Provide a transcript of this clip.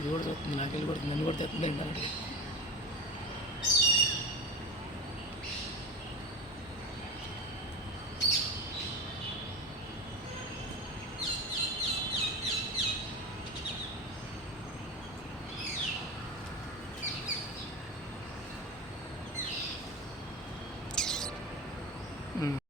ఇది కూడా చూస్తుంది, నాకెళ్ళి కొడుతుంది, నన్ను కూడా తెస్తుంది ఏంటంటే